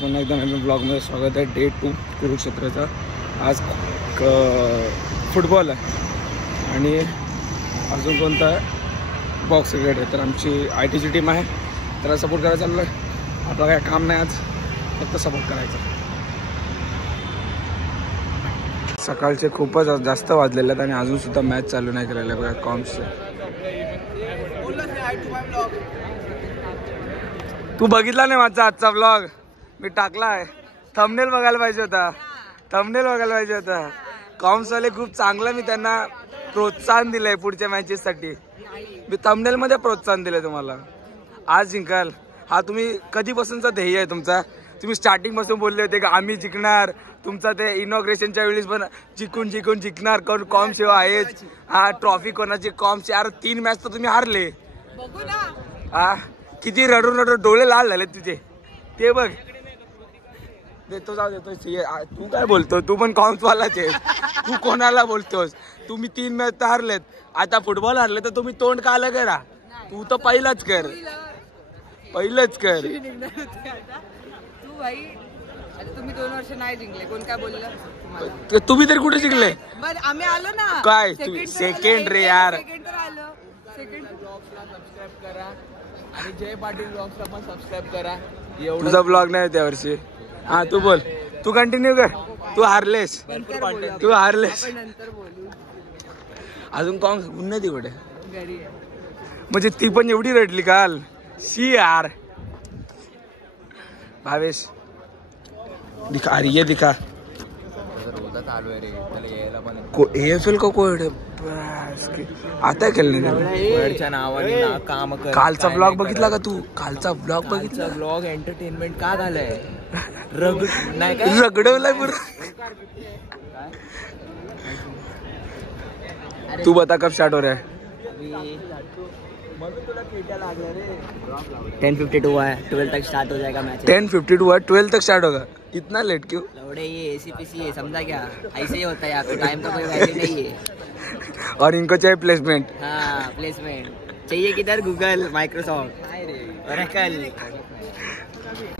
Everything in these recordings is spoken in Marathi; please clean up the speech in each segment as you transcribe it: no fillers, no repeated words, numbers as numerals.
पुन्हा एकदा नवीन ब्लॉगमध्ये स्वागत आहे. डे 2 कुरुक्षेत्राचा. आज फुटबॉल आहे आणि अजून कोणता बॉक्स क्रिकेट आहे. तर आमची ITची टीम आहे, त्याला सपोर्ट करायला चाललो आहे. आपलं काय काम नाही आज, फक्त सपोर्ट करायचं. सकाळचे खूपच जास्त वाजलेले आहेत आणि अजूनसुद्धा मॅच चालू नाही केलेलं आहे बघा कॉम्सचं. तू बघितला नाही माझा आजचा व्लॉग? मी टाकला आहे. थंबनेल बघायला पाहिजे होता. कॉम्सवाले खूप चांगलं मी त्यांना प्रोत्साहन दिलंय पुढच्या मॅचेससाठी. मी थंबनेलमध्ये प्रोत्साहन दिलंय तुम्हाला. आज जिंकाल हा तुम्ही कधीपासूनचा ध्येय आहे तुमचा. तुम्ही स्टार्टिंग पासून बोलले होते की आम्ही जिंकणार. तुमचा ते इनॉग्रेशनच्या वेळेस पण जिंकणार कोण कॉम सेवा आहेच. हा ट्रॉफी कोणाची कॉमची. यार 3 मॅच तर तुम्ही हारले. हा किती रडून डोळे लाल झाले तुझे ते बघ. देतो जाऊ देतो. तू काय बोलतो? तू पण कॉम्सवालाच आहे. तू कोणाला बोलतोस? तुम्ही 3 मॅच तर हारलेत. आता फुटबॉल हारले तर तुम्ही तोंड काला करा. तू तर पहिलंच कर. तुम्ही 2 वर्ष नाही जिंकले, कोण काय बोललं? तुम्ही तरी कुठे जिंकले? आम्ही आलो ना. काय सेकंड रे यार. सबस्क्राईब करा आणि जय पाटील ब्लॉग्सला पण सबस्क्राईब करा. तुझा ब्लॉग नाही त्यावर्षी. हा तू बोल. तू कंटिन्यू कर. तू हारलेस. अजून कॉम उन्नती कुठे? म्हणजे ती पण एवढी रडली काल. शी यार. भावेश दिखा. अरे ये दिखा. AFL का कोड आता खेळणे काम. कालचा ब्लॉग बघितला का तू? कालचा ब्लॉग बघितला? ब्लॉग एंटरटेनमेंट का झालंय? रगडवलाय पूर्ण. तू बता कब स्टार्ट हो रहा है? 10:52 है. 12 तक स्टार्ट हो जाएगा मैच. 10:52 है. 12 तक स्टार्ट होगा. इतना लेट क्यों? लौड़े ये ACPC है, समझा क्या? ऐसे ही होता है यहाँ पे. टाइम का कोई वैल्यू नहीं है. और इनको चाहिए प्लेसमेंट. हाँ प्लेसमेंट चाहिए. किधर? Google, Microsoft, Oracle.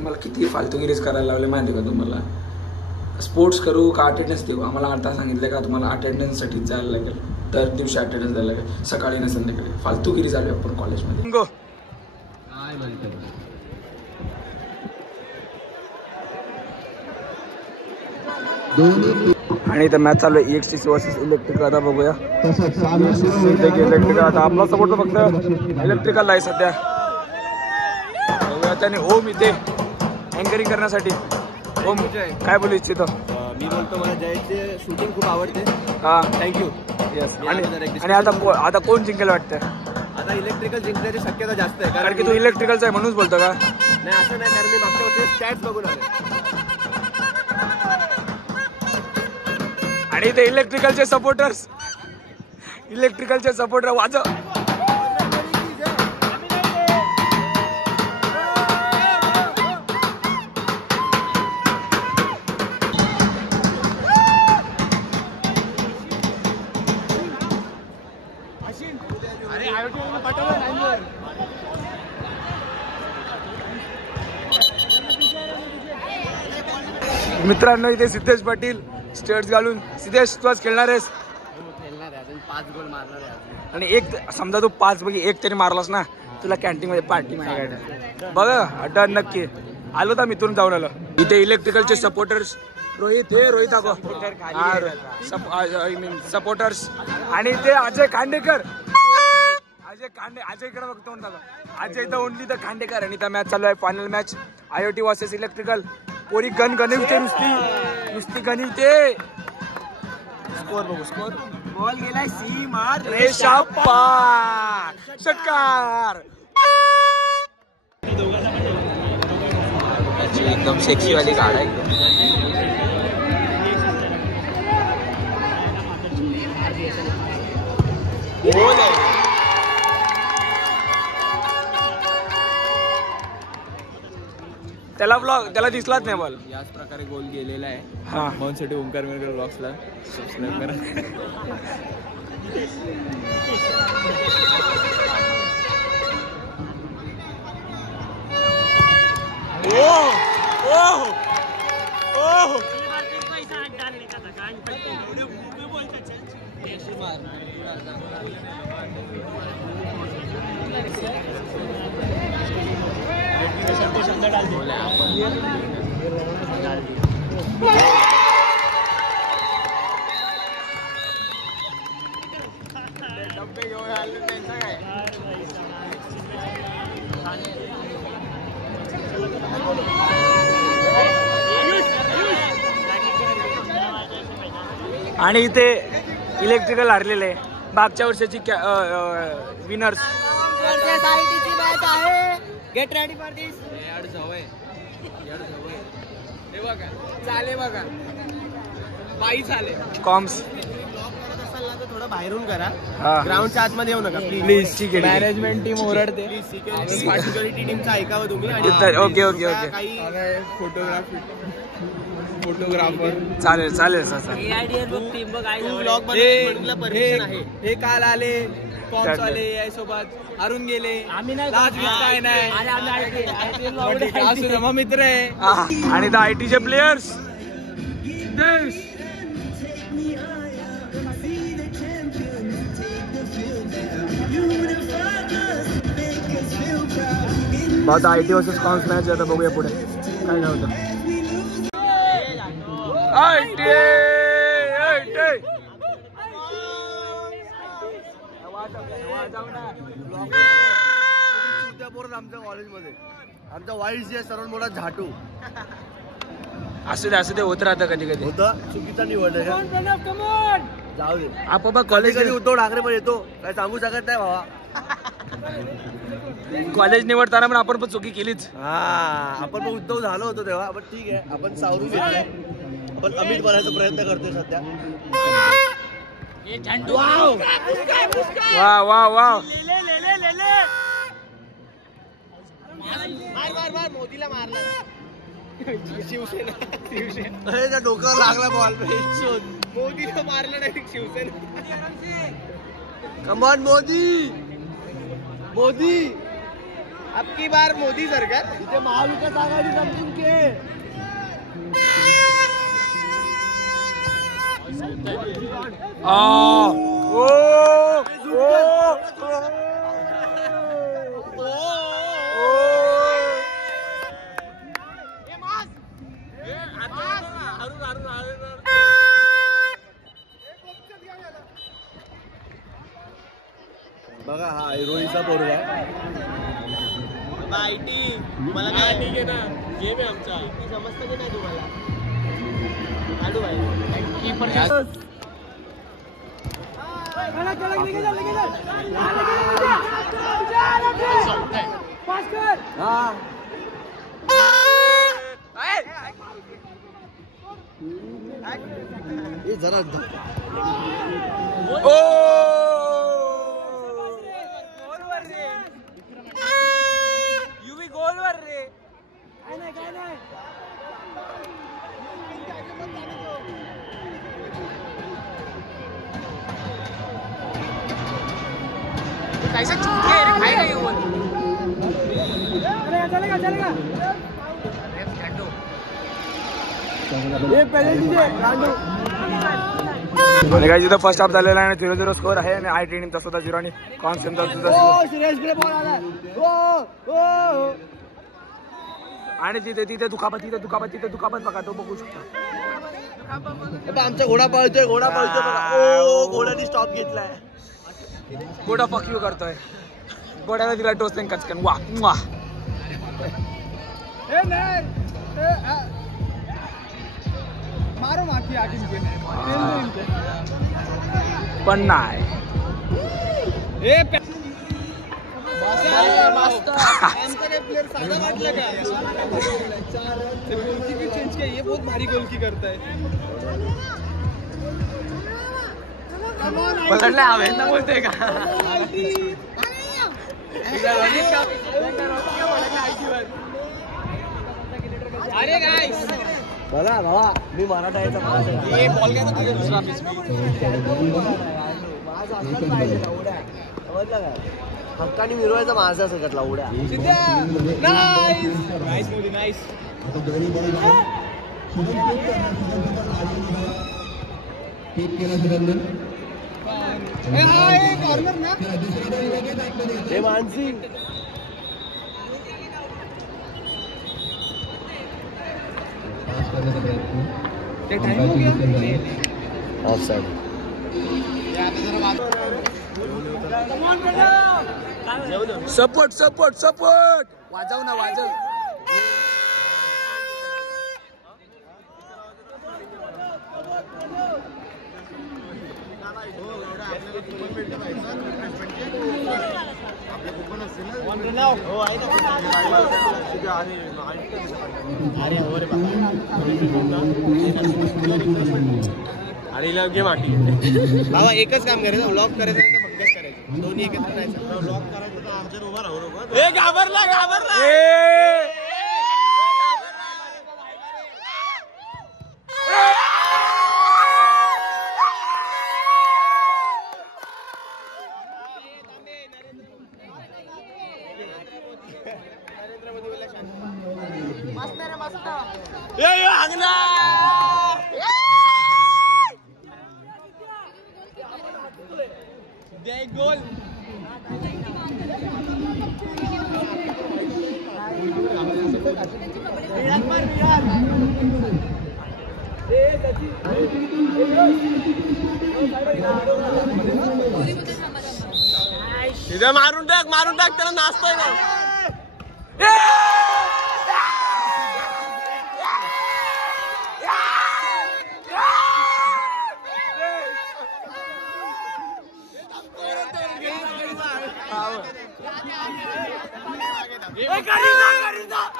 मला किती फालतूगिरीच करायला लावले माहिती का तुम्हाला? स्पोर्ट्स करू का अटेंडन्स देऊ? आम्हाला आता सांगितलं का तुम्हाला अटेंडन्ससाठी जायला लागेल. दर दिवशी अटेंडन्स द्यायला लागेल. सकाळी ना संध्याकाळी. फालतूगिरी चालू आपण कॉलेजमध्ये. गो आणि इथं मॅच चालू आहे EXTC वर्सेस इलेक्ट्रिकल. आता बघूया इलेक्ट्रिकल. आता आपला सपोर्ट फक्त इलेक्ट्रिकल आहे सध्या. बघूया त्याने ओम इथे अँकरिंग करण्यासाठी. ओम काय बोलू इच्छितो? मी बोलतो मला जयचे शूटिंग खूप आवडते. हा थँक्यू. येस. आणि आता कोण जिंकेल वाटतं? आता इलेक्ट्रिकल जिंकण्याची शक्यता जास्त आहे. कारण की तू इलेक्ट्रिकलचा आहे म्हणूनच बोलतो का? नाही असं नाही, कारण मी मागच्या वर्षी स्टॅट्स बघून आले. आणि इथे इलेक्ट्रिकलचे सपोर्टर वाजव. मित्रांनो इथे सिद्धेश पाटील स्टेट्स घालून. सिद्धेश तू आज खेळणार आहेस? खेळणार आहे. 5 गोल मारणार आहे. आणि एक समजा तू 5 पैकी 1 तरी मारलास ना, तुला कॅन्टीन मध्ये पार्टी माझ्याकडे. बघा डन नक्की. आलो तर मिथून जाऊन आलो. इथे इलेक्ट्रिकलचे सपोर्टर्स रोहित दाखव. सपोर्टर्स. आणि इथे अजय खांडेकर. अजय इकडे बघतो. अजय इथं ओनली द खांडेकर. आणि इथं मॅच चालू आहे. Final match IOT versus electrical. पोरी गणिवते नुसती गणिवते. स्कोर बघू. स्कोर बॉल गेलाय सी मार रेषा पार. षटकार. एकदम सेक्सी वाली गाड आहे. एकदम त्याला दिसलाच नाही बॉल. याच प्रकारे गोल गेलेला आहे. हा म्हणून ओंकार मेरकर ब्लॉग्सला सबस्क्राईब करा. ओह ओह डब्बे घेऊन आले त्यांचं काय आणि इथे इलेक्ट्रिकल हारलेले मागच्या वर्षाची विनर्स गेट रेडी फॉर दिस चाले बघा बाई चाले कॉम्स थोडं बाहेरून करा हा ग्राउंडच्या आतमध्ये येऊ नका प्लीज ठीक आहे मॅनेजमेंट टीम ओरडते सिक्युरिटी टीमचं ऐकावं तुम्ही आणि ओके ओके ओके काही फोटोग्राफर चालेल चालेल सर चालेल ब्लॉग मध्ये परमिशन आहे हे काल आले कॉम्स आले यासोबत हारून गेले आम्ही काय नाही मग मित्र आहे आणि द आय टीचे प्लेयर्स बहुत I T versus cons match आता बघूया पुढे काय नव्हतं आय टी आमच्या कॉलेजमध्ये आमचा वाईस जे सर्वात मोठा झाटू असू दे होत राहतं कधी कधी होता चुकीचा निवड आहे जाऊ दे आपण कॉलेज कधी उद्धव ठाकरे पण येतो काय सांगू शकत नाही भावा कॉलेज निवडताना पण आपण पण चुकी केलीच हा आपण पण उद्धव झालो होतो तेव्हा पण ठीक आहे आपण सावरून घेतलंय आपण अमित बनायचा प्रयत्न करतोय सध्या वा वा वा मोदीला मारला शिवसेना अरे त्या डोक्यावर लागला बॉल मोदीला मारलं नाही शिवसेना कमॉन मोदी मोदी अबकी बार मोदी सरकार इथे महाविकास आघाडी समजून घे बघा हा रोहीचा पोरगा मला काय ठीक आहे ना गेम आहे आमचा समजतं की नाही तुम्हाला आडू भाई जरा गोलवर रे कैसा चूके रे खाई नहीं वो चलेगा आणि काय जिथं फर्स्ट हाफ झालेला आहे 0-0 स्कोर आहे आणि आय टी टीमचा सुद्धा 0 आणि कॉन्सेंटचा सुद्धा 0 आणि तिथे दुखापत बघा तो बघू शकता आमचा घोडा पळतोय बघा ओ घोड्याने स्टॉप घेतलाय घोडा फक यू करतोय घोड्याला दिला टोचते कचकन वा वा मारो माफी आगे पण नाही प्लेयर साधा वाटलं का गोलकी भी चेंज किया ये बहुत भारी गोलकी करता है पकडले हवे ना बोलते का अरे गाइस बघा भावा मी मराठा याचा ये बॉल काय तुझा दुसरा पीस समजलं का हक्कानी मिरवायचा माझा सकटला उड्या nice nice Modi nice corner ना हे मानसी सपोर्ट सपोर्ट सपोर्ट वाजव ना वाजव. बाबा एकच काम करायचं व्लॉग करायचं तर फक्तच करायचं दोन्ही एकत्र करायचं व्लॉग करायचं तर आमच्या उभा राहू घाबरला गोल मारून टाक त्याला नाचतोय ना.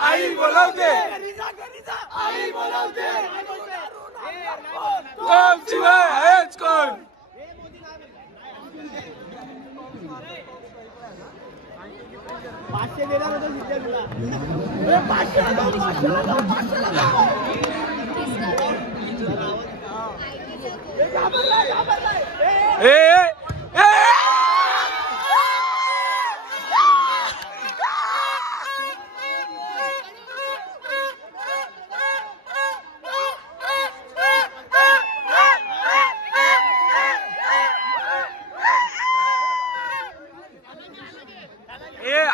आई बोलावते कोण शिवाय आहेच कोण.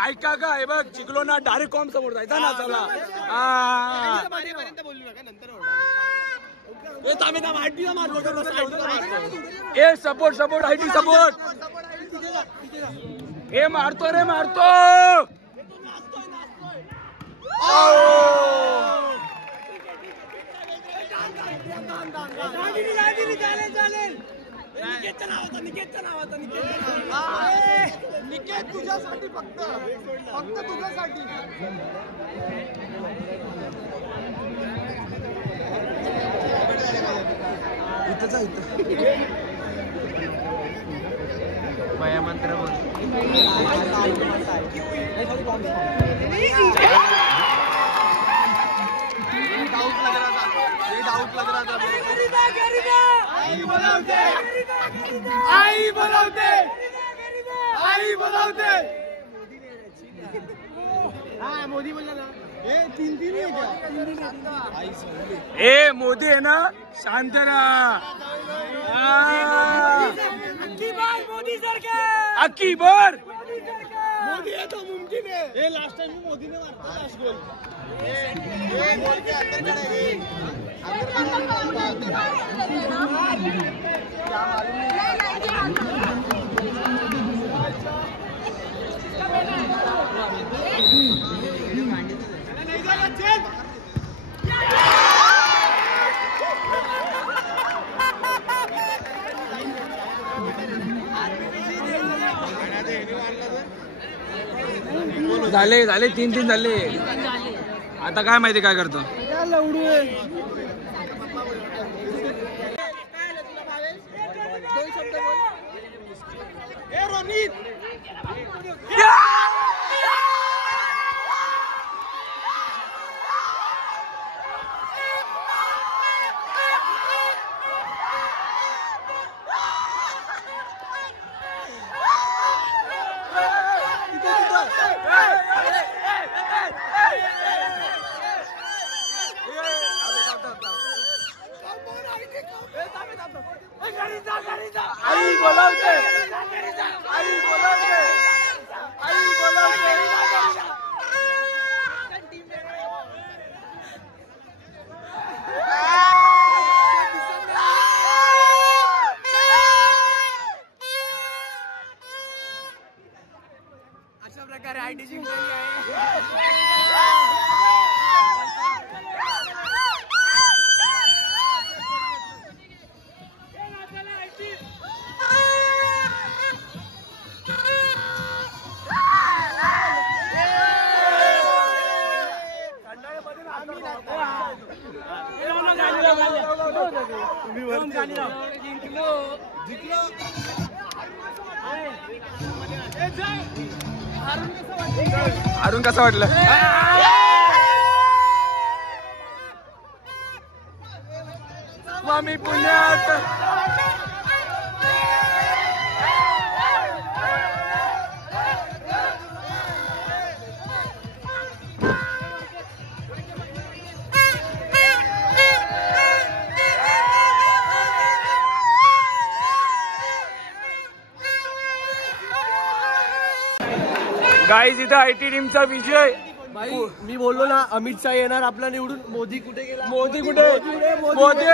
ऐका का हे बघ चिखलो ना डायरेक्ट कॉम समोर जायचा ना चला. ए सपोर्ट सपोर्ट आयटी सपोर्ट ए मारतो रे मारतो. निकेत तुझ्यासाठी फक्त तुझ्यासाठी माया मंत्र बोल. मोदी बोलला ना तीन ए मोदी आहे ना शांत राहा. मोदी सरकार अक्की बर मोदी है तो मुमकिन है. ये लास्ट टाइम मोदी ने मारा लास्ट गोल. गोल के अंदर खड़ा झाले झाले 3-3 झाले. आता काय माहिती काय करतो. आई बोलावते, आई बोलावते, आई बोलावते. अशा प्रकारे आयटी जिंकलेली आहे. अरुण कसं वाटलं? स्वामी पुण्यात. गाईज इथं आयटी टीमचा विजय. मी बोललो ना अमित शाह येणार आपला निवडून. मोदी कुठे गेला? मोदी कुठे? मोदी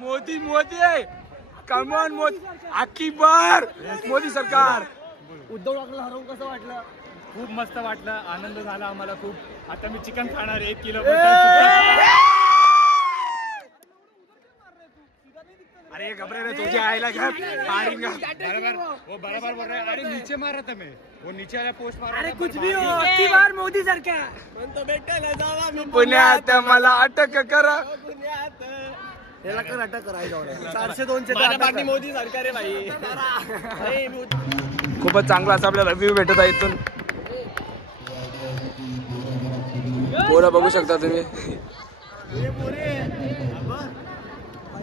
मोदी मोदी कमॉन मोदी. आखी बार मोदी सरकार. उद्धव ठाकरे हरवून कसं वाटलं? खूप मस्त वाटलं, आनंद झाला आम्हाला खूप. आता मी चिकन खाणार 1 किलो. अरे घबरे रे तुझे आयला घ्या मारेंगा. बराबर वो बराबर बोल रहे. अरे नीचे मारा था मैं, वो नीचे वाला पोस्ट मारा. अरे कुछ भी हो, अबकी बार मोदी सरकार. म्हणतो भेटायला जावा मी पुण्यात मला अटक करा. पुण्यात. याला कर अटक करायला 402 माझ्या पाठी मोदी सरकार आहे भाई. खूपच चांगला असा आपल्याला रिव्ह्यू भेटत आहे इथून. पोरं बघू शकता तुम्ही.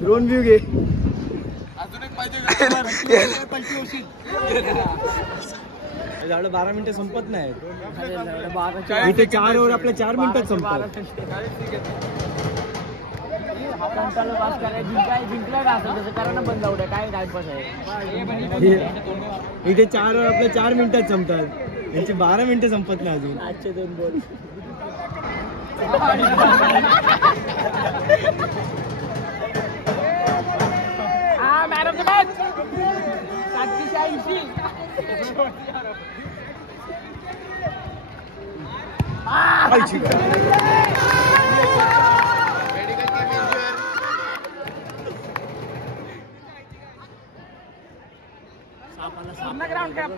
ड्रोन व्ह्यू घे. अजून एक पाहिजे. 12 मिनिटं संपत नाही. इथे 4 ओव्हर आपल्या 4 मिनिटात संपतात. जिंकला का असं तसं करा ना बंद लावलं काय टाइमपास आहे. इथे 4 ओव्हर आपल्या 4 मिनिटात संपतात. यांची 12 मिनिटं संपत नाही अजून. आजचे 2 ball. Man of the match 780. Ground cup.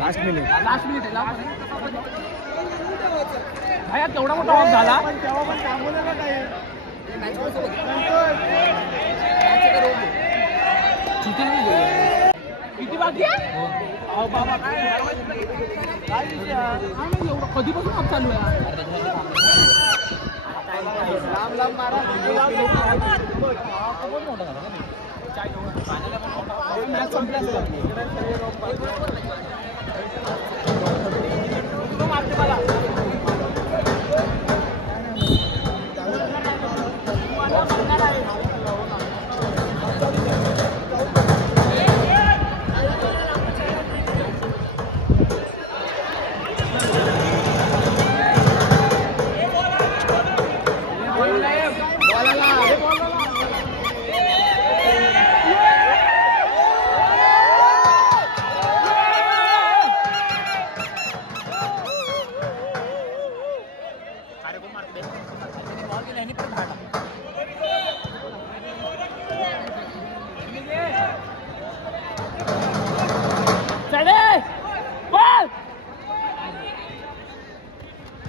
Last minute भैया तेवढा मोठा ऑफ झाला. किती बाकी आहे? कधीपासून ऑफ चालू आहे? लांब लांब मारा. मॅच संपला.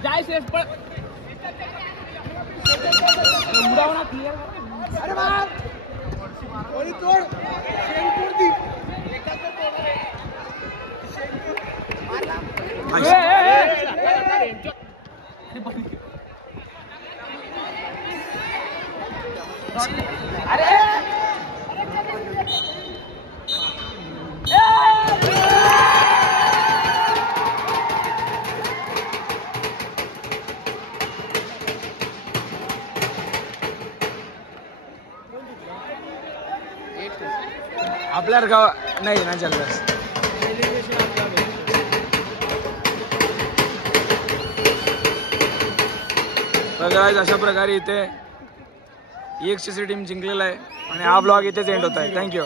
जाय शेष पण उडावणार क्लिअर. अरे बाप कोणी तोड आपल्या गाव नाही ना चालत. बघा अशा प्रकारे इथे EXTC टीम जिंकलेला आहे आणि हा ब्लॉग इथेच एंड होत आहे. थँक्यू.